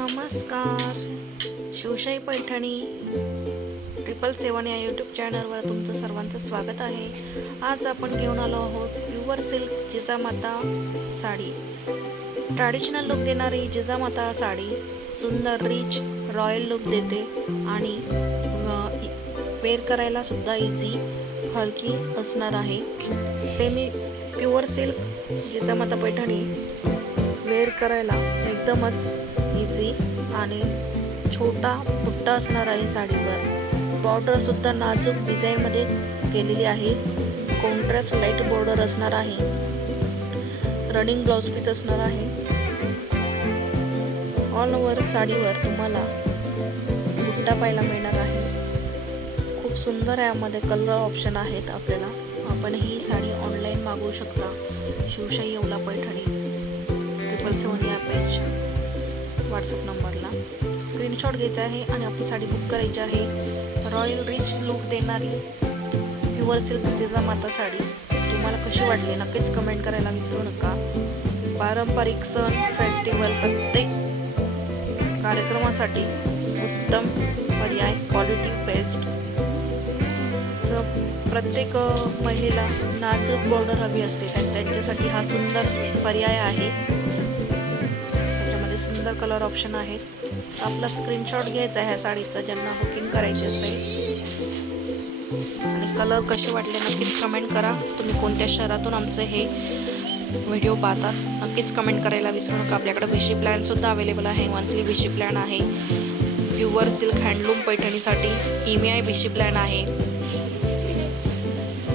नमस्कार. शिवशाही पैठणी 777 या यूट्यूब चॅनलवर तुमचं सर्वांचं स्वागत आहे. आज आपण घेऊन आलो आहोत pure silk Jijamata sari. Traditional look देणारी जिजामाता साडी सुंदर रिच रॉयल लुक देते आणि वेअर करायला सुद्धा इझी हलकी असणार आहे. Semi pure silk Jijamata Paithani wear करायला एकदमच इझी आणि छोटा बुट्टा असणार आहे. साडीवर बॉर्डर सुद्धा नाजूक डिझाईनमध्ये केलेली आहे. कॉन्ट्रास्ट लाईट बॉर्डर असणार आहे. रनिंग ब्लाउज पीस असणार आहे. ऑल ओव्हर साडीवर तुम्हाला बुट्टा पाहायला मिळणार आहे. खूप सुंदर यामध्ये कलर ऑप्शन आहेत आपल्याला. आपण ही साडी ऑनलाईन मागवू शकता. शिवशाही येवला पैठणी 777 या पेज व्हॉट्सअप नंबरला स्क्रीनशॉट घ्यायचा आहे आणि आपली साडी बुक करायची आहे. रॉयल रिच लुक देणारी प्युअर सिल्क जिजामाता साडी तुम्हाला कशी वाटली नक्कीच कमेंट करायला विसरू नका. पारंपरिक सण फेस्टिवल प्रत्येक कार्यक्रमासाठी उत्तम पर्याय. Quality best. तर प्रत्येक महिलेला नाजूक बॉर्डर हवी असते तर त्यांच्यासाठी हा सुंदर पर्याय आहे. सुंदर कलर ऑप्शन आहेत. आपला स्क्रीनशॉट घ्यायचा आहे ह्या साडीचा ज्यांना बुकिंग करायची असेल. आणि कलर कसे वाटले नक्कीच कमेंट करा. तुम्ही कोणत्या शहरातून आमचे हे व्हिडिओ पाहतात नक्कीच कमेंट करायला विसरू नका. आपल्याकडे भिशी प्लॅन सुद्धा अवेलेबल आहे. मंथली भिशी प्लॅन आहे. प्युअर सिल्क हँडलूम पैठणीसाठी EMI भिशी प्लॅन आहे.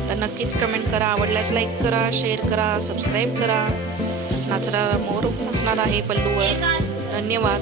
तर नक्कीच कमेंट करा. आवडल्यास लाईक करा, शेअर करा, सबस्क्राईब करा. नाचणारा मोर असणार आहे पल्लूवर. धन्यवाद.